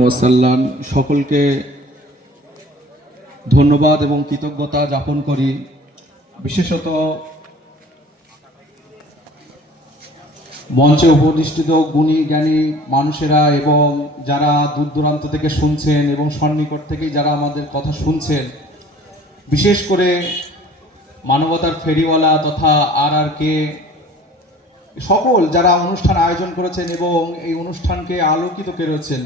ওয়াসাল্লাম, সকলকে ধন্যবাদ এবং কৃতজ্ঞতা যাপন করি। বিশেষত মঞ্চে উপদিষ্টিত গুণী জ্ঞানী মানুষেরা এবং যারা দূর দূরান্ত থেকে শুনছেন এবং সন্নিকট থেকেই যারা আমাদের কথা শুনছেন, বিশেষ করে মানবতার ফেরিওয়ালা তথা আর আর কে, সকল যারা অনুষ্ঠান আয়োজন করেছেন এবং এই অনুষ্ঠানকে আলোকিত করেছেন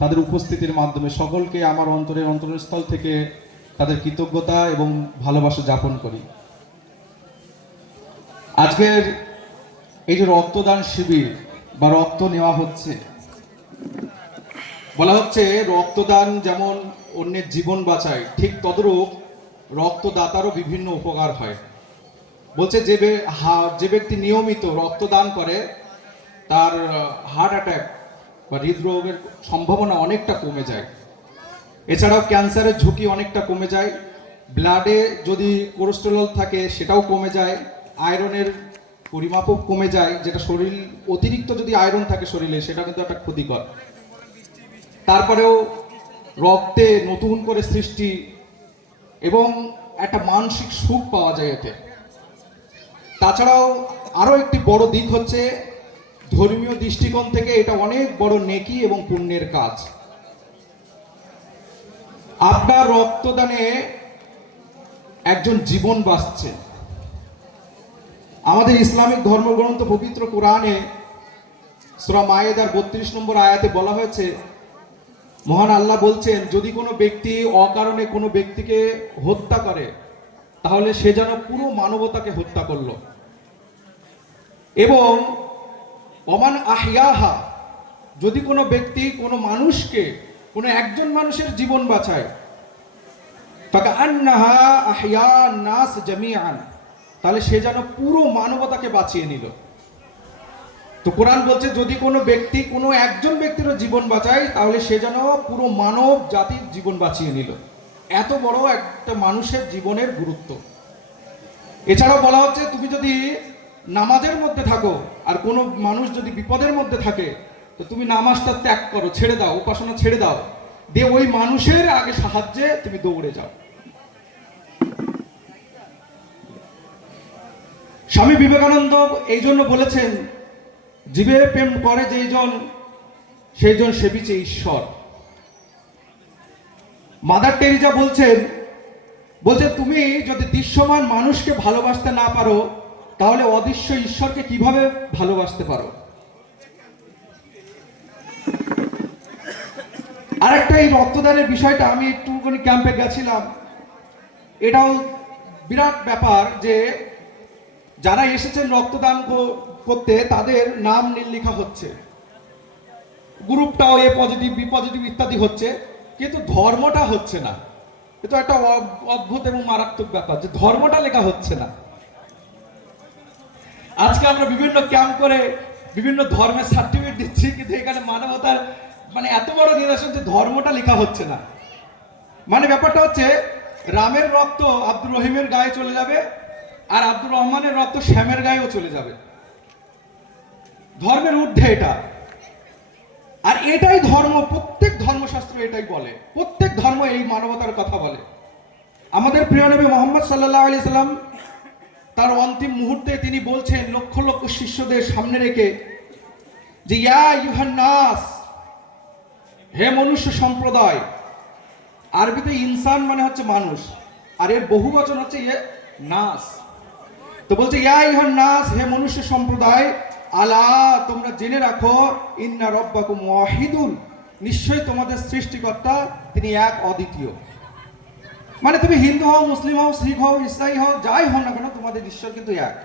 তাদের উপস্থিতির মাধ্যমে সকলকে আমার অন্তরের অন্তরস্থল থেকে তাদের কৃতজ্ঞতা এবং ভালোবাসা যাপন করি। আজকের এই যে রক্তদান শিবির বা রক্ত নেওয়া হচ্ছে, বলা হচ্ছে রক্তদান যেমন অন্যের জীবন বাঁচায়, ঠিক তদরূপ রক্তদাতারও বিভিন্ন উপকার হয়। বলছে যে যে ব্যক্তি নিয়মিত রক্তদান করে, তার হার্ট অ্যাটাক বা হৃদরোগের সম্ভাবনা অনেকটা কমে যায়। এছাড়াও ক্যান্সারের ঝুঁকি অনেকটা কমে যায়। ব্লাডে যদি কোলেস্টেরল থাকে, সেটাও কমে যায়। আয়রনের পরিমাপও কমে যায়, যেটা শরীর, অতিরিক্ত যদি আয়রন থাকে শরীরে, সেটা কিন্তু একটা ক্ষতিকর। তারপরেও রক্তে নতুন করে সৃষ্টি এবং একটা মানসিক সুখ পাওয়া যায় এতে। তাছাড়াও আরও একটি বড় দিক হচ্ছে ধর্মীয় দৃষ্টিকোণ থেকে এটা অনেক বড় নেকি এবং পুণ্যের কাজ। আপনার রক্তদানে একজন জীবন বাঁচছে। আমাদের ইসলামিক ধর্মগ্রন্থ পবিত্র কোরআনে সুরা মায়েদার বত্রিশ নম্বর আয়াতে বলা হয়েছে, মহান আল্লাহ বলছেন, যদি কোনো ব্যক্তি অকারণে কোনো ব্যক্তিকে হত্যা করে, তাহলে সে যেন পুরো মানবতাকে হত্যা করল। এবং অমান আহিয়াহা, যদি কোনো ব্যক্তি কোনো মানুষকে কোনো একজন মানুষের জীবন বাঁচায়, তাকে আন্নাহা আহিয়া নাস জামিয়ান তাহলে সে যেন পুরো মানবতাকে বাঁচিয়ে নিল। তো কোরআন বলছে, যদি কোনো ব্যক্তি কোনো একজন ব্যক্তিরও জীবন বাঁচায়, তাহলে সে যেন পুরো মানব জাতির জীবন বাঁচিয়ে নিল। এত বড় একটা মানুষের জীবনের গুরুত্ব। এছাড়াও বলা হচ্ছে, তুমি যদি নামাজের মধ্যে থাকো, আর কোনো মানুষ যদি বিপদের মধ্যে থাকে, তো তুমি নামাজটা ত্যাগ করো, ছেড়ে দাও, উপাসনা ছেড়ে দাও। দিয়ে ওই মানুষের আগে সাহায্যে তুমি দৌড়ে যাও। স্বামী বিবেকানন্দ এই জন্য বলেছেন, জীবে প্রেম করে যেইজন সেইজন সেবিছে ঈশ্বর। মাদার টেরিজা বলছেন, বলছে, তুমি যদি দৃশ্যমান মানুষকে ভালোবাসতে না পারো তাহলে অদৃশ্য ঈশ্বরকে কীভাবে ভালোবাসতে পারো? আরেকটা এই রক্তদানের বিষয়টা আমি একটুখানি ক্যাম্পে গেছিলাম। এটাও বিরাট ব্যাপার যে যারা এসেছেন রক্তদান করতে তাদের নাম লেখা হচ্ছে। গ্রুপটাও এ পজিটিভ বি পজিটিভ ইত্যাদি হচ্ছে, কিন্তু ধর্মটা হচ্ছে না। এটা একটা অদ্ভুত এবং মারাত্মক ব্যাপার যে ধর্মটা লেখা হচ্ছে না। আজকে আমরা বিভিন্ন ক্যাম্প করে বিভিন্ন ধর্মের সার্টিফিকেট দিচ্ছি কিন্তু এখানে মানবতার মানে এত বড় নিদর্শন যে ধর্মটা লেখা হচ্ছে না। মানে ব্যাপারটা হচ্ছে, রামের রক্ত আব্দুর রহিমের গায়ে চলে যাবে আর আব্দুর রহমানের রক্ত শ্যামের গায়েও চলে যাবে। ধর্মের ঊর্ধ্বে এটা। আর এটাই ধর্ম, প্রত্যেক ধর্মশাস্ত্র এটাই বলে। প্রত্যেক ধর্ম এই মানবতার কথা বলে। আমাদের প্রিয় নবী মোহাম্মদ সাল্লাহ আলি সাল্লাম তার অন্তিম মুহূর্তে তিনি বলছেন, লক্ষ লক্ষ শিষ্যদের সামনে রেখে যে, ইয়া হে মনুষ্য সম্প্রদায়, আরবিতে ইনসান মানে হচ্ছে মানুষ, আর এর বহু বচন হচ্ছে ইয়ে নাস। তো বলছে, ইয়া ইহান নাস হে মনুষ্য সম্প্রদায়, আলা, তোমরা জেনে রাখো, ইন্না রব্বাকুম ওয়াহিদুন। নিশ্চয়ই তোমাদের সৃষ্টিকর্তা তিনি এক অদ্বিতীয়। মানে তুমি হিন্দু হও, মুসলিম হও, শিখ হও ইসরাই হও, যাই হও না কেন, তোমাদের ঈশ্বর কিন্তু এক।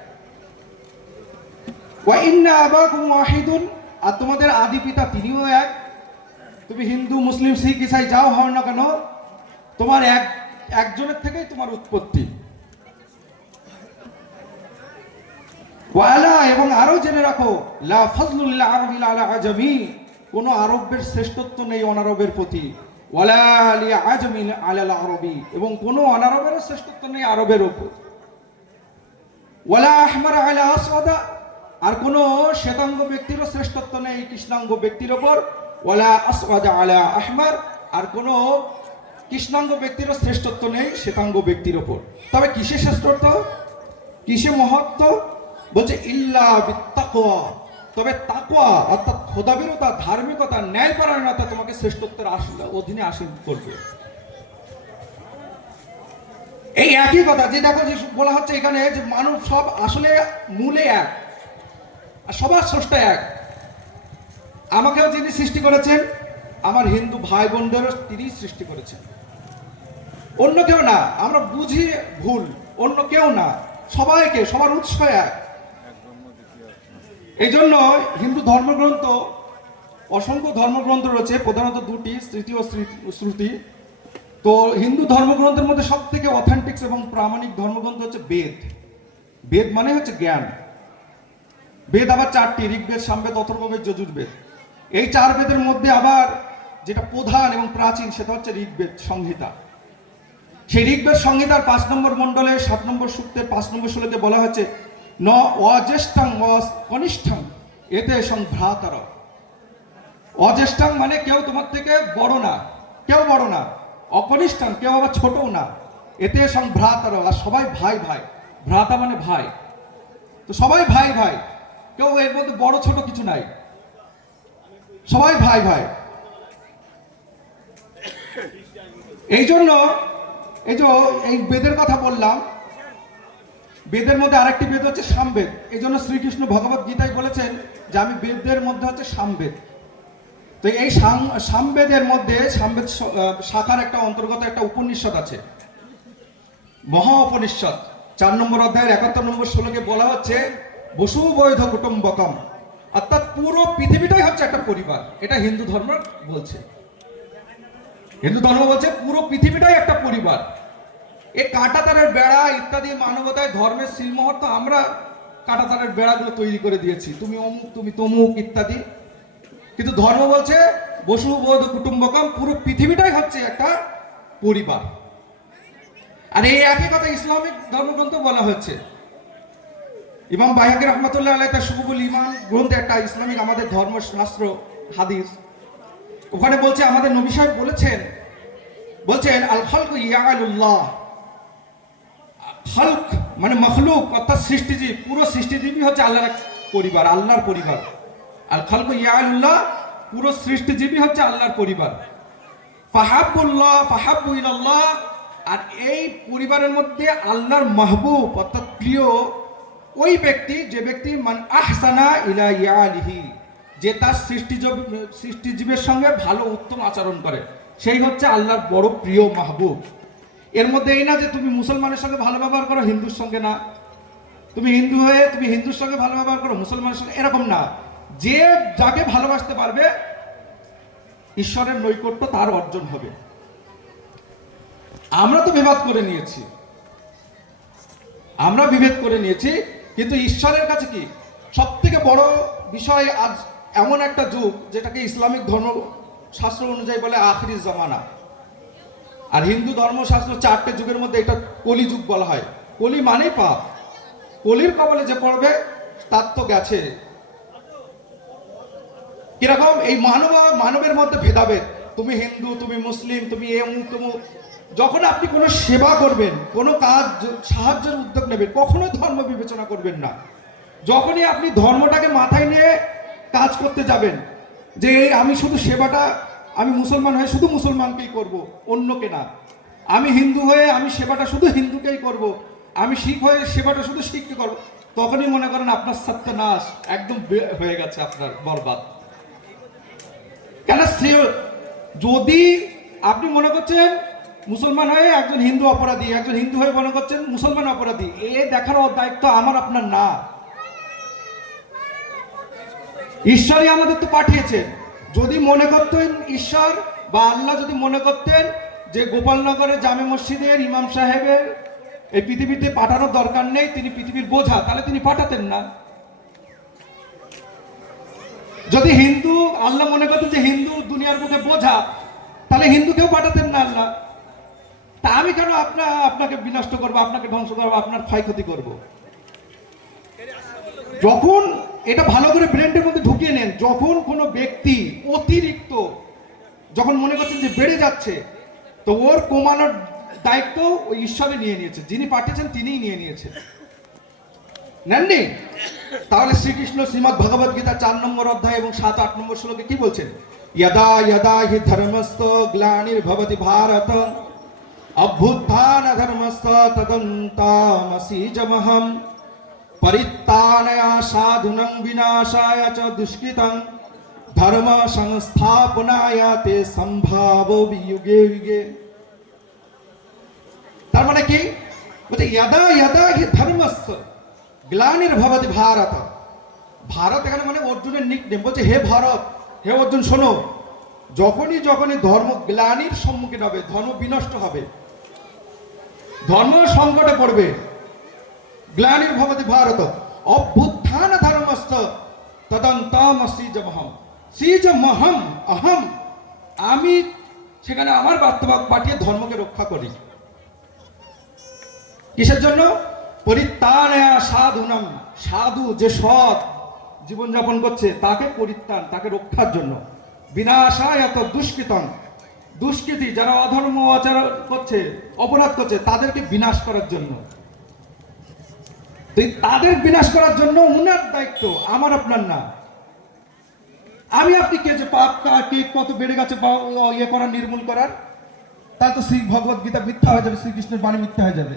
আর তোমাদের আদি পিতা তিনিও এক। তুমি হিন্দু, মুসলিম, শিখ, ইসাই যাও হও না কেন, তোমার এক, একজনের থেকেই তোমার উৎপত্তি। ওয়ালা এবং আরও জেনে রাখো, লা ফজলুল্লাহ আরবিল আলা আজমি, কোন আরবের শ্রেষ্ঠত্ব নেই অনারবের প্রতি। আজমিন আরবি। এবং কোন অনারবের শ্রেষ্ঠত্ব নেই আরবের ওপর। আর কোন শ্বেতাঙ্গ ব্যক্তিরও শ্রেষ্ঠত্ব নেই কৃষ্ণাঙ্গ ব্যক্তির ওপর। ওয়ালা আসওয়াদ আলা আহমার। আর কোনো কৃষ্ণাঙ্গ ব্যক্তিরও শ্রেষ্ঠত্ব নেই শ্বেতাঙ্গ ব্যক্তির ওপর। তবে কিসে শ্রেষ্ঠত্ব? কিসে মহত্ব? বলছে, ইল্লা বিত্তাকওয়া। তবে তাকওয়া, অর্থাৎ খোদাবিরতা ধার্মিকতা, ন্যায়পরায়ণতা তোমাকে শ্রেষ্ঠত্বের অধীনে আসীন করবে। এই একই কথা যে দেখো যে বলা হচ্ছে এখানে যে মানব সব আসলে মূলে এক, আর সবার স্রষ্টা এক। আমাকেও যিনি সৃষ্টি করেছেন, আমার হিন্দু ভাই বোনদেরও তিনি সৃষ্টি করেছেন। অন্য কেউ না, আমরা বুঝি ভুল, অন্য কেউ না, সবাইকে, সবার উৎস এক। এই জন্য হিন্দু ধর্মগ্রন্থ, অসংখ্য ধর্মগ্রন্থ রয়েছে, প্রধানত দুটি স্মৃতি ও শ্রুতি। তো হিন্দু ধর্মগ্রন্থের মধ্যে সব থেকে অথেন্টিক্স এবং প্রামাণিক ধর্মগ্রন্থ হচ্ছে বেদ। বেদ মানে হচ্ছে জ্ঞান। বেদ আবার চারটি, ঋগ্বেদ, সামবেদ, অথর্ববেদ, যজুর্বেদ। এই চার বেদের মধ্যে আবার যেটা প্রধান এবং প্রাচীন সেটা হচ্ছে ঋগ্বেদ সংহিতা। সেই ঋগ্বেদ সংহিতার পাঁচ নম্বর মণ্ডলে, সাত নম্বর সূক্তের পাঁচ নম্বর শ্লোকে বলা হচ্ছে ন অজ্যেষ্ঠাং কনিষ্ঠাং, এতে সংভ্রাতর অজ্যেষ্ঠাং মানে কেউ তোমার থেকে বড় না, কেউ বড় না অকনিষ্ঠান কেউ আবার ছোটও না, এতে সংভ্রাতর আর সবাই ভাই ভাই। ভ্রাতা মানে ভাই। তো সবাই ভাই ভাই, কেউ এর মধ্যে বড় ছোট কিছু নাই। সবাই ভাই ভাই। এই জন্য, এই যে এই বেদের কথা বললাম বেদের মধ্যে আরেকটি বেদ হচ্ছে সামবেদ। এই জন্য শ্রীকৃষ্ণ ভগবত গীতায় বলেছেন যে আমি বেদের মধ্যে হচ্ছে সামবেদ। তো এই সামবেদের মধ্যে সামবেদ শাখার একটা অন্তর্গত একটা উপনিষদ আছে। মহা উপনিষদ। চার নম্বর অধ্যায়ের একাত্তর নম্বর শ্লোকে বলা হচ্ছে, বসু বৈধ কুটুম্বকম। অর্থাৎ পুরো পৃথিবীটাই হচ্ছে একটা পরিবার। এটা হিন্দু ধর্ম বলছে। হিন্দু ধর্ম বলছে পুরো পৃথিবীটাই একটা পরিবার। এই কাঁটাতারের বেড়া ইত্যাদি মানবতায় ধর্মের সিলমোহর তো আমরা কাঁটাতারের বেড়াগুলো তৈরি করে দিয়েছি। তুমি অমুক, তুমি তমুক ইত্যাদি। কিন্তু ধর্ম বলছে, বসু, বোধ, কুটুম্বকম, পুরো পৃথিবীটাই হচ্ছে একটা পরিবার। আর এই একই কথা ইসলামিক ধর্মগ্রন্থ বলা হচ্ছে ইমাম বাইহাকি রহমতুল্লাহ আলাই তার সুবুল ইমান গ্রন্থে একটা ইসলামিক আমাদের ধর্মশাস্ত্র হাদিস। ওখানে বলছে, আমাদের নবী সাহেব বলেছেন, বলছেন, আল খালকু ইয়ালুল্লাহ খালক মানে মখলুক, অর্থাৎ সৃষ্টিজীব, পুরো সৃষ্টিজীবী হচ্ছে আল্লাহর পরিবার আল্লাহর পরিবার। আল খালকু ইয়ালুল্লাহ পুরো সৃষ্টিজীবী হচ্ছে আল্লাহর পরিবার। ফাহাবুল্লাহ ফাহাবুল্লাহ আর এই পরিবারের মধ্যে আল্লাহর মাহবুব, অর্থাৎ প্রিয়, ওই ব্যক্তি, যে ব্যক্তি, মান আহসানা ইলা ইয়ালিহি, যে তার সৃষ্টিজীব, সৃষ্টিজীবের সঙ্গে ভালো, উত্তম আচরণ করে, সেই হচ্ছে আল্লাহর বড় প্রিয় মাহবুব। এর মধ্যে এই না যে তুমি মুসলমানের সঙ্গে ভালো ব্যবহার করো, হিন্দুর সঙ্গে না। তুমি হিন্দু হয়ে তুমি হিন্দুর সঙ্গে ভালো ব্যবহার করো, মুসলমানের সঙ্গে এরকম না। যে যাকে ভালোবাসতে পারবে, ঈশ্বরের নৈকট্য তার অর্জন হবে। আমরা তো বিবাদ করে নিয়েছি। আমরা বিভেদ করে নিয়েছি, কিন্তু ঈশ্বরের কাছে কি? সব থেকে বড় বিষয় আজ এমন একটা যুগ, যেটাকে ইসলামিক ধর্ম শাস্ত্র অনুযায়ী বলে আখরি জামানা। আর হিন্দু ধর্মশাস্ত্র চারটে যুগের মধ্যে এটা কলি যুগ বলা হয়। কলি মানেই পাপ। কলির কবলে যে পড়বে, তার তো গেছে। কীরকম? এই মানব, মানবের মধ্যে ভেদাভেদ। তুমি হিন্দু, তুমি মুসলিম, তুমি এমুক তমুক যখন আপনি কোনো সেবা করবেন, কোনো কাজ, সাহায্যের উদ্যোগ নেবেন, কখনোই ধর্ম বিবেচনা করবেন না। যখনই আপনি ধর্মটাকে মাথায় নিয়ে কাজ করতে যাবেন, যে আমি শুধু সেবাটা আমি মুসলমান হয়ে শুধু মুসলমানকেই করব, অন্যকে না। আমি হিন্দু হয়ে আমি সেবাটা শুধু হিন্দুকেই করব, আমি শিখ হয়ে সেবাটা শুধু শিখকে করব। তখনই মনে করেন আপনার সত্যনাশ একদম হয়ে গেছে আপনার বরবাদ। কেন যদি আপনি মনে করছেন মুসলমান হয়ে একজন হিন্দু অপরাধী, একজন হিন্দু হয়ে মনে করছেন মুসলমান অপরাধী, এ দেখার দায়িত্ব আমার, আপনার না। ঈশ্বরই আমাদের তো পাঠিয়েছেন। যদি মনে করতেন ঈশ্বর বা আল্লাহ যদি মনে করতেন যে গোপালনগরের জামে মসজিদের ইমাম সাহেবের এই পৃথিবীতে পাঠানোর দরকার নেই, তিনি পৃথিবীর বোঝা, তাহলে তিনি পাঠাতেন না। যদি হিন্দু, আল্লাহ মনে করতেন যে হিন্দু দুনিয়ার বুকে বোঝা, তাহলে হিন্দুকেও পাঠাতেন না আল্লাহ। তা আমি কেন আপনার আপনাকে বিনষ্ট করব, আপনাকে ধ্বংস করব, আপনার ক্ষয়ক্ষতি করব? যখন এটা ভালো করে ব্রেন্ডের মধ্যে যখন কোনো ব্যক্তি অতিরিক্ত যখন মনে করছেন যে বেড়ে যাচ্ছে, তো ওর কমানোর দায়িত্ব ওই ঈশ্বরে নিয়ে নিয়েছে। যিনি পাঠিয়েছেন তিনিই নিয়ে নিয়েছেন। নেননি? তাহলে শ্রীকৃষ্ণ শ্রীমদ ভগবদ গীতা চার নম্বর অধ্যায় এবং সাত, আট নম্বর শ্লোকে কি বলছেন? যদা যদা হি ধর্মস্থ গ্লানির ভবতি ভারত অভ্যুত্থান ধর্মস্থ তদন্তামসি জমহম পরিত্তানয়া সাধুনং বিনাশায় চ দুষ্কৃতং ধর্ম সংস্থাপনায় তে সম্ভাব বিযুগে যুগে তার মানে কি বলছে যদা যদা হি ধর্মস্থ গ্লানির ভবতি ভারত ভারত এখানে মানে অর্জুনের নিক বলছে হে ভারত হে অর্জুন শোনো যখনই যখনই ধর্ম গ্লানির সম্মুখীন হবে ধর্ম বিনষ্ট হবে। ধর্ম সংকটে পড়বে। গ্লানির ভবতি ভারত অভ্যুত্থান ধর্মস্থ তদন্তম সিজমহম সিজমহম অহম আমি সেখানে আমার বার্তাবাক পাঠিয়ে ধর্মকে রক্ষা করি। কিসের জন্য? পরিত্রাণয়া সাধুনাম। সাধু যে সৎ জীবনযাপন করছে, তাকে পরিত্রাণ তাকে রক্ষার জন্য। বিনাশায় এত দুষ্কৃতম দুষ্কৃতি যারা অধর্ম আচার করছে, অপরাধ করছে, তাদেরকে বিনাশ করার জন্য। তাদের বিনাশ করার জন্য উনার দায়িত্ব, আমার আপনার না। আমি আপনি কে যে পাপ কা- কত বেড়ে গেছে বা ইয়ে করার, নির্মূল করার তা তো শ্রী ভগবত গীতা মিথ্যা হয়ে যাবে, শ্রীকৃষ্ণের বাণী মিথ্যা হয়ে যাবে।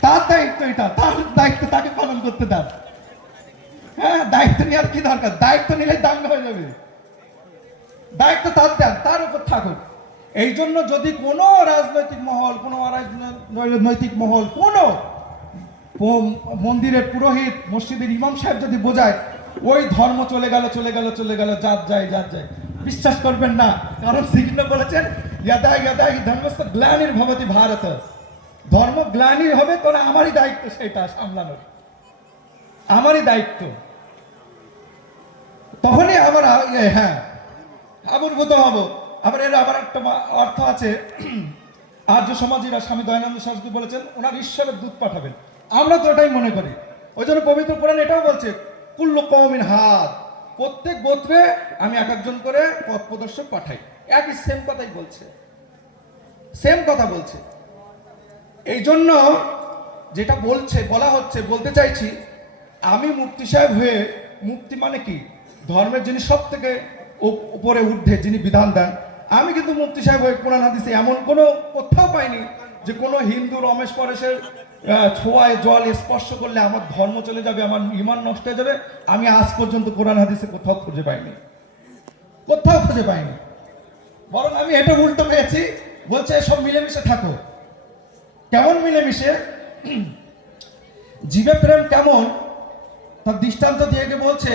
তার দায়িত্ব এটা, তার দায়িত্ব তাকে পালন করতে দেন হ্যাঁ দায়িত্ব নেওয়ার কি দরকার? দায়িত্ব নিলে দাঙ্গা হয়ে যাবে। দায়িত্ব তার দেন, তার উপর থাকুক। এই জন্য যদি কোনো রাজনৈতিক মহল, কোনো অরাজনৈতিক মহল, কোনো মন্দিরের পুরোহিত মসজিদের ইমাম সাহেব যদি বোঝায়, ওই ধর্ম চলে গেল চলে গেল চলে গেল যাত যায় যাত যায়। বিশ্বাস করবেন না, কারণ শ্রীকৃষ্ণ বলেছেন ইয়াদা ইয়াদা ধর্মস্থ গ্লানির ভবতি ভারত। ধর্ম গ্লানি হবে তখন আমারই দায়িত্ব সেটা সামলানোর। আমারই দায়িত্ব। তখনই আমার হ্যাঁ আবির্ভূত হব। আবার এর আবার একটা অর্থ আছে। আর্য সমাজীরা স্বামী দয়ানন্দ সরস্বতী বলেছেন, ওনার ঈশ্বরের দূত পাঠাবেন। আমরা তো এটাই মনে করি। ওই জন্য পবিত্র কোরআন এটাও বলছে, কুল্ল কৌমিন হাত প্রত্যেক গোত্রে আমি এক একজন করে পথ প্রদর্শক পাঠাই। একই সেম কথাই বলছে। সেম কথা বলছে। এই জন্য যেটা বলছে, বলা হচ্ছে, বলতে চাইছি, আমি মুক্তি সাহেব হয়ে মুক্তি মানে কি? ধর্মের যিনি সব থেকে উপরে ঊর্ধ্বে যিনি বিধান দেন, আমি কিন্তু মুক্তি সাহেব হয়ে কোরআন, হাদিসে এমন কোনো কোথাও পাইনি। যে কোনো হিন্দু রমেশ পরেশের ছোঁয়ায় জল স্পর্শ করলে আমার ধর্ম চলে যাবে, আমার ইমান নষ্ট হয়ে যাবে, আমি আজ পর্যন্ত কোরআন হাদিসে কোথাও খুঁজে পাইনি। কোথাও খুঁজে পাইনি। বরং আমি এটা উল্টো পেয়েছি, বলছে সব মিলেমিশে থাকো। কেমন মিলেমিশে? জীবে প্রেম কেমন? তার দৃষ্টান্ত দিয়ে বলছে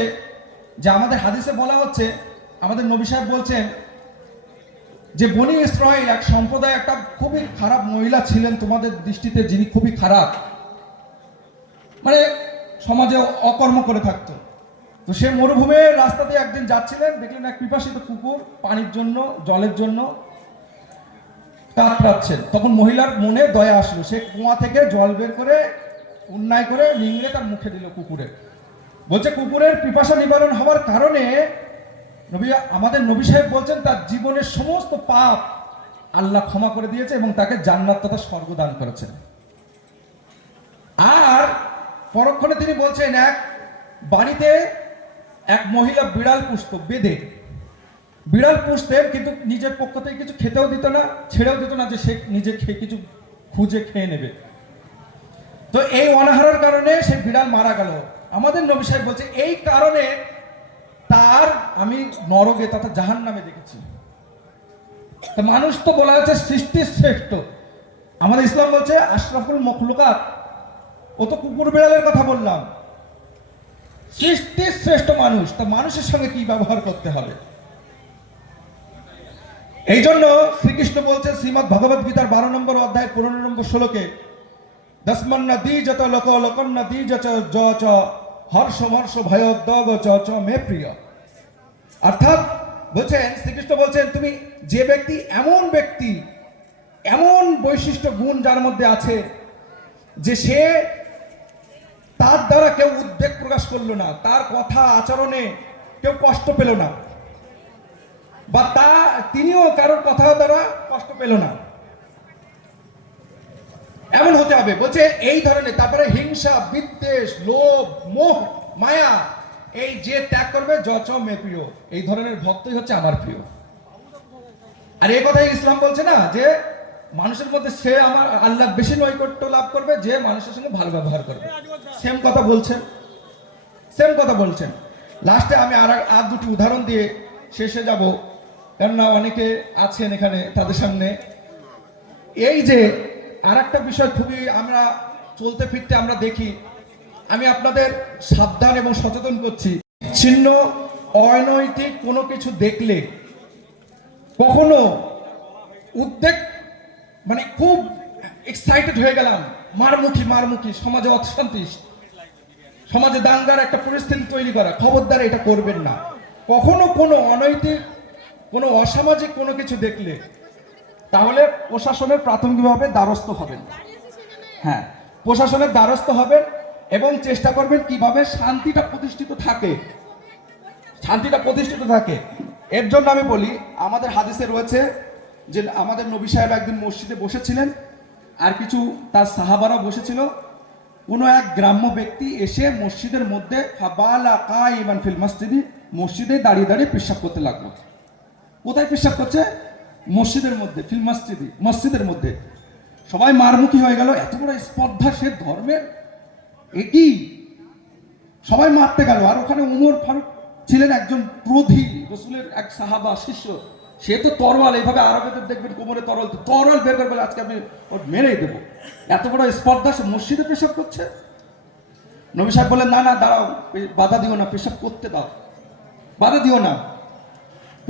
যে আমাদের হাদিসে বলা হচ্ছে, আমাদের নবী সাহেব বলছেন যে বনি ইসরায়েল এক সম্প্রদায়, একটা খুবই খারাপ মহিলা ছিলেন তোমাদের দৃষ্টিতে, যিনি খুবই খারাপ। মানে সমাজে অকর্ম করে থাকতো। তো সে মরুভূমির রাস্তা দিয়ে একদিন যাচ্ছিলেন, দেখলেন এক পিপাসিত কুকুর পানির জন্য, জলের জন্য কাতরাচ্ছেন। তখন মহিলার মনে দয়া আসলো। সে কুয়া থেকে জল বের করে, উন্নয় করে নিংড়ে তার মুখে দিল কুকুরে বলছে, কুকুরের পিপাসা নিবারণ হওয়ার কারণে নবী, আমাদের নবী সাহেব বলছেন, তার জীবনের সমস্ত পাপ আল্লাহ ক্ষমা করে দিয়েছে এবং তাকে জান্নাত তথা স্বর্গ দান করেছেন। আর পরক্ষণে তিনি বলছেন, এক বাড়িতে এক মহিলা বিড়াল পুষত, বেঁধে। বিড়াল পুষতেন কিন্তু নিজের পক্ষ থেকে কিছু খেতেও দিত না, ছেড়েও দিত না যে সে নিজে খেয়ে কিছু খুঁজে খেয়ে নেবে। তো এই অনাহারের কারণে সে বিড়াল মারা গেল। আমাদের নবী সাহেব বলছে, এই কারণে তার আমি নরকে তথা জাহান নামে দেখেছি মানুষ তো বলা হচ্ছে সৃষ্টির শ্রেষ্ঠ। আমাদের ইসলাম বলছে, আশরাফুল মখলুকাত। ও তো কুকুর বিড়ালের কথা বললাম। সৃষ্টির শ্রেষ্ঠ মানুষ, তা মানুষের সঙ্গে কি ব্যবহার করতে হবে? এই জন্য শ্রীকৃষ্ণ বলছেন শ্রীমদ ভগবত গীতার বারো নম্বর অধ্যায়, পনেরো নম্বর ষোলোকে দশমন্ন দি যত লোক, লোকন্ন দি জ চ হর্ষ মর্ষ ভয় চ চ মে প্রিয়। অর্থাৎ বলছেন, শ্রীকৃষ্ণ বলছেন, তুমি যে ব্যক্তি, এমন ব্যক্তি, এমন বৈশিষ্ট্য গুণ যার মধ্যে আছে যে সে তার দ্বারা কেউ উদ্বেগ প্রকাশ করল না, তার কথা, আচরণে কেউ কষ্ট পেল না, বা তা, তিনিও কারোর কথা দ্বারা কষ্ট পেল না। এমন হতে হবে, বলছে, এই ধরনের, তারপরে হিংসা, বিদ্বেষ, লোভ, মোহ, মায়া, এই যে ত্যাগ করবে যচ মে প্রিয়। এই ধরনের ভক্তই হচ্ছে আমার প্রিয়। আর এই কথাই ইসলাম বলছে না, যে মানুষের মধ্যে সে আমার আল্লাহ বেশি নৈকট্য লাভ করবে, যে মানুষের সঙ্গে ভালো ব্যবহার করবে। সেম কথা বলছেন। সেম কথা বলছেন। লাস্টে আমি আর আর দুটি উদাহরণ দিয়ে শেষে যাব। কেননা অনেকে আছেন এখানে তাদের সামনে। এই যে আর একটা বিষয় খুবই আমরা চলতে ফিরতে আমরা দেখি। আমি আপনাদের সাবধান এবং সচেতন করছি। ছিন্ন, অনৈতিক কোনো কিছু দেখলে কখনো উদ্বেগ মানে খুব এক্সাইটেড হয়ে গেলাম। মারমুখী মারমুখী, সমাজে অশান্তি, সমাজে দাঙ্গার একটা পরিস্থিতি তৈরি করা। খবরদার এটা করবেন না। কখনো কোনো অনৈতিক, কোনো অসামাজিক কোনো কিছু দেখলে তাহলে প্রশাসনের প্রাথমিকভাবে দ্বারস্থ হবেন। হ্যাঁ প্রশাসনের দ্বারস্থ হবেন এবং চেষ্টা করবেন কীভাবে শান্তিটা প্রতিষ্ঠিত থাকে। শান্তিটা প্রতিষ্ঠিত থাকে। এর জন্য আমি বলি, আমাদের হাদিসে রয়েছে যে আমাদের নবী সাহেব একদিন মসজিদে বসেছিলেন, আর কিছু তার সাহাবারা বসেছিল। কোনো এক গ্রাম্য ব্যক্তি এসে মসজিদের মধ্যে কাইমান ফিল মসজিদে দাঁড়িয়ে দাঁড়িয়ে পেশাব করতে লাগল। কোথায় পেশাব করছে? মসজিদের মধ্যে, ফিল মসজিদি, মসজিদের মধ্যে। সবাই মারমুখী হয়ে গেল, এত বড় স্পর্ধা, সে ধর্মের? এটি সবাই মারতে গেল, আর ওখানে উমর ফারুক ছিলেন একজন প্রধি রসুলের এক সাহাবা, শিষ্য। সে তো তরোয়াল, এইভাবে আরবেদের দেখবেন কোমরে তরল তরল বের করে আজকে আমি ওর মেরেই দেবো। এত বড় স্পর্ধা, সে মসজিদে পেশাব করছে? নবী সাহেব বললেন, না না, দাঁড়াও, বাধা দিও না, পেশাব করতে দাও। বাধা দিও না।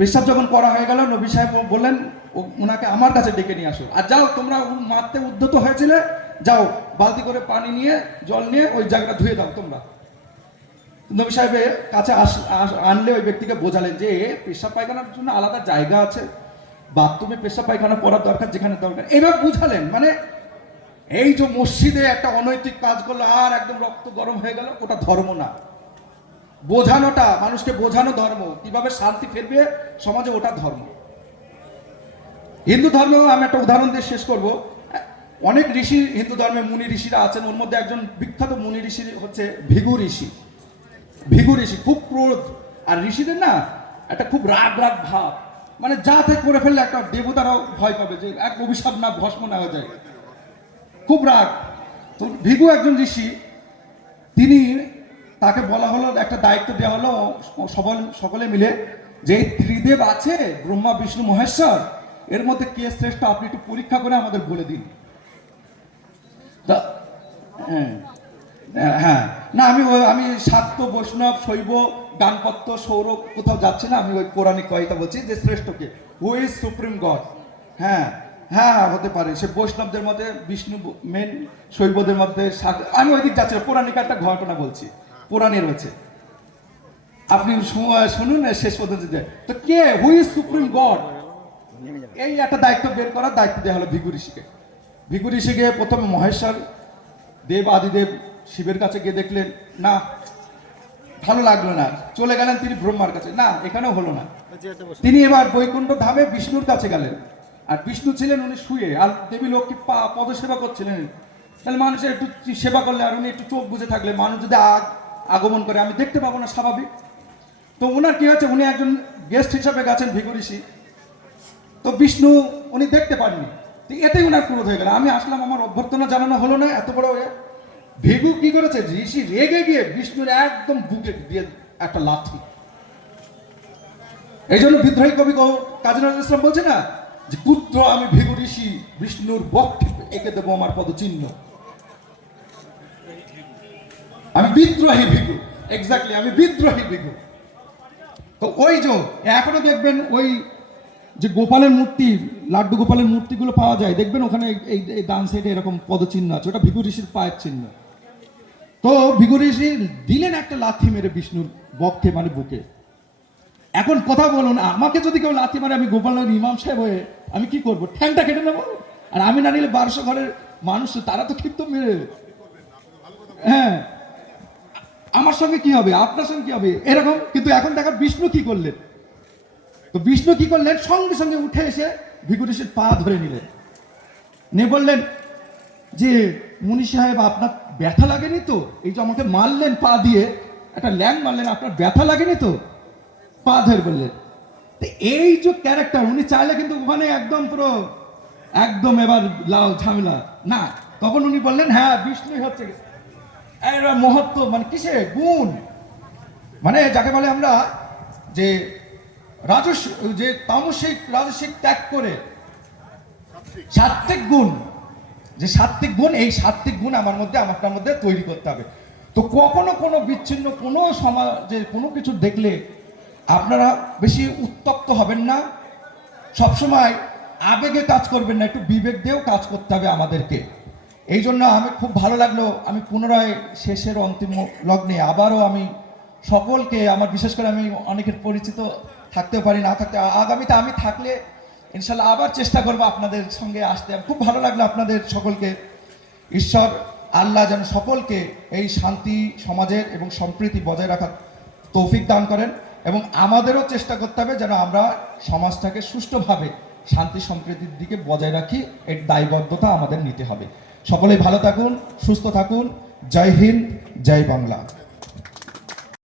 পেশাব যখন করা হয়ে গেল, নবী সাহেব বললেন ওনাকে আমার কাছে ডেকে নিয়ে আসো। আর যাও, তোমরা মারতে উদ্ধত হয়েছিলে, যাও, বালতি করে পানি নিয়ে, জল নিয়ে ওই জায়গাটা ধুয়ে দাও তোমরা। নবী সাহেবের কাছে আস- আনলে ওই ব্যক্তিকে বোঝালেন যে, পেশাব পায়খানার জন্য আলাদা জায়গা আছে। বাথরুমে পেশাব পায়খানা করার দরকার, যেখানে দরকার। এবার বুঝালেন মানে এই যে মসজিদে একটা অনৈতিক কাজ করল, আর একদম রক্ত গরম হয়ে গেল, ওটা ধর্ম না। বোঝানোটা, মানুষকে বোঝানো ধর্ম, কীভাবে শান্তি ফিরবে সমাজে ওটা ধর্ম। হিন্দু ধর্ম, আমি একটা উদাহরণ দিয়ে শেষ করব। অনেক ঋষি, হিন্দু ধর্মে মুনি ঋষিরা আছেন, ওর মধ্যে একজন বিখ্যাত মুনি ঋষি হচ্ছে ভিগু ঋষি। ভিগু ঋষি, খুব ক্রোধ। আর ঋষিদের না একটা খুব রাগ রাগ ভাব। মানে যা থেকে করে ফেললে একটা দেবতারাও ভয় পাবে যে এক অভিশাপ না, ভস্ম না হয়ে যায়। খুব রাগ। তো ভিগু একজন ঋষি, তিনি তাকে বলা হলো একটা দায়িত্ব দেওয়া হলো সবল সকলে মিলে যে ত্রিদেব আছে ব্রহ্মা বিষ্ণু মহেশ্বর এর মধ্যে কে শ্রেষ্ঠ আপনি একটু পরীক্ষা করে আমাদের বলে দিন। তা- হ্যাঁ হ্যাঁ না আমি ওই আমি শাক্ত বৈষ্ণব শৈব গানপত্য সৌরভ কোথাও যাচ্ছি না আমি ওই পৌরাণিক কয়টা বলছি যে শ্রেষ্ঠকে। Is supreme god. হ্যাঁ হ্যাঁ হ্যাঁ, হতে পারে। সে বৈষ্ণবদের মধ্যে বিষ্ণু মেন শৈবদের মধ্যে আমি ওই দিক যাচ্ছি পৌরাণিক একটা ঘটনা বলছি। পুরাণে রয়েছে। আপনি শুনুন শেষ পর্যন্ত তো কে? হুই সুপ্রিম গড এই একটা দায়িত্ব বের করার দায়িত্ব দেওয়া হলো ভিগু ঋষিকে। ভিগু ঋষিকে প্রথমে মহেশ্বর দেব, আদিদেব শিবের কাছে গিয়ে দেখলেন, না, ভালো লাগল না। চলে গেলেন তিনি ব্রহ্মার কাছে। না, এখানেও হলো না। তিনি এবার বৈকুণ্ঠ ধামে বিষ্ণুর কাছে গেলেন। আর বিষ্ণু ছিলেন উনি শুয়ে। আর দেবী লক্ষ্মী পা- পদসেবা করছিলেন। তাহলে মানুষের একটু সেবা করলে আর উনি একটু চোখ বুঝে থাকলে, মানুষ যদি আগ আগমন করে, আমি দেখতে পাবো না, স্বাভাবিক। তো ওনার কি হয়েছে, উনি একজন গেস্ট হিসাবে গেছেন ভিগু ঋষি। তো বিষ্ণু, উনি দেখতে পাননি। তো এতেই ওনার ক্রোধ হয়ে গেল। আমি আসলাম, আমার অভ্যর্থনা জানানো হলো না, এত বড় এ। ভিগু কি করেছে, ঋষি রেগে গিয়ে বিষ্ণুর একদম বুকে দিয়ে একটা লাথি। এই জন্য বিদ্রোহী কবি কাজী নজরুল ইসলাম বলছে না, যে, পুত্র, আমি ভিগু ঋষি, বিষ্ণুর বক্ষে এঁকে দেবো আমার পদচিহ্ন। আমি বিদ্রোহী ভিগু এক্স্যাক্টলি আমি বিদ্রোহী ভিগু তো ওই যে এখনও দেখবেন ওই যে গোপালের মূর্তি লাড্ডু গোপালের মূর্তিগুলো পাওয়া যায় দেখবেন ওখানে এই- ডান সাইডে এরকম পদচিহ্ন আছে ওটা ভিগু ঋষির পায়ের চিহ্ন। তো ভিগু ঋষি দিলেন একটা লাথি মেরে বিষ্ণুর বক্ষে মানে বুকে। এখন কথা বলুন আমাকে যদি কেউ লাথি মারে আমি গোপালের ইমাম সাহেব হয়ে আমি কি করব? ঠ্যাংটা কেটে নেব? আর আমি না নিলে বারোশো ঘরের মানুষ তারা তো ক্ষিপ্ত মেরে হ্যাঁ। আমার সঙ্গে কি হবে? আপনার সঙ্গে কি হবে? এরকম। কিন্তু এখন দেখা বিষ্ণু কি করলেন? তো বিষ্ণু কি করলেন? সঙ্গে সঙ্গে উঠে এসে ভিকুর পা ধরে নিলেন। নিয়ে বললেন, যে মুনি সাহেব, আপনার ব্যথা লাগেনি তো? এই যে আমাকে মারলেন পা দিয়ে, একটা ল্যাং মারলেন, আপনার ব্যথা লাগেনি তো? পা ধরে বললেন। তো এই যে ক্যারেক্টার উনি চাইলে কিন্তু ওখানে একদম পুরো, একদম এবার লাল ঝামেলা। না, তখন উনি বললেন হ্যাঁ বিষ্ণুই হচ্ছে। এরা মহত্ব মানে কিসে গুণ। মানে যাকে বলে আমরা যে রাজস যে তামসিক রাজসিক ত্যাগ করে সাত্বিক গুণ, যে সাত্বিক গুণ, এই সাত্বিক গুণ আমার মধ্যে আমার মধ্যে তৈরি করতে হবে। তো কখনো কোনো বিচ্ছিন্ন কোনো সমাজে কোনো কিছু দেখলে আপনারা বেশি উত্তপ্ত হবেন না। সবসময় আবেগে কাজ করবেন না, একটু বিবেক দিয়েও কাজ করতে হবে আমাদেরকে। এই জন্য আমি খুব ভালো লাগল। আমি পুনরায় শেষের অন্তিম লগ্নে আবারও আমি সকলকে, আমার বিশেষ করে আমি অনেকের পরিচিত থাকতে পারি, না থাকতে, আগামীতে আমি থাকলে ইনশাল্লাহ আবার চেষ্টা করব আপনাদের সঙ্গে আসতে। খুব ভালো লাগল আপনাদের সকলকে। ঈশ্বর, আল্লাহ যেন সকলকে এই শান্তি সমাজের এবং সম্প্রীতি বজায় রাখার তৌফিক দান করেন এবং আমাদেরও চেষ্টা করতে হবে যেন আমরা সমাজটাকে সুষ্ঠুভাবে শান্তি, সম্প্রীতির দিকে বজায় রাখি। এর দায়বদ্ধতা আমাদের নিতে হবে। সকলেই ভালো থাকুন সুস্থ থাকুন। জয় হিন্দ জয় বাংলা।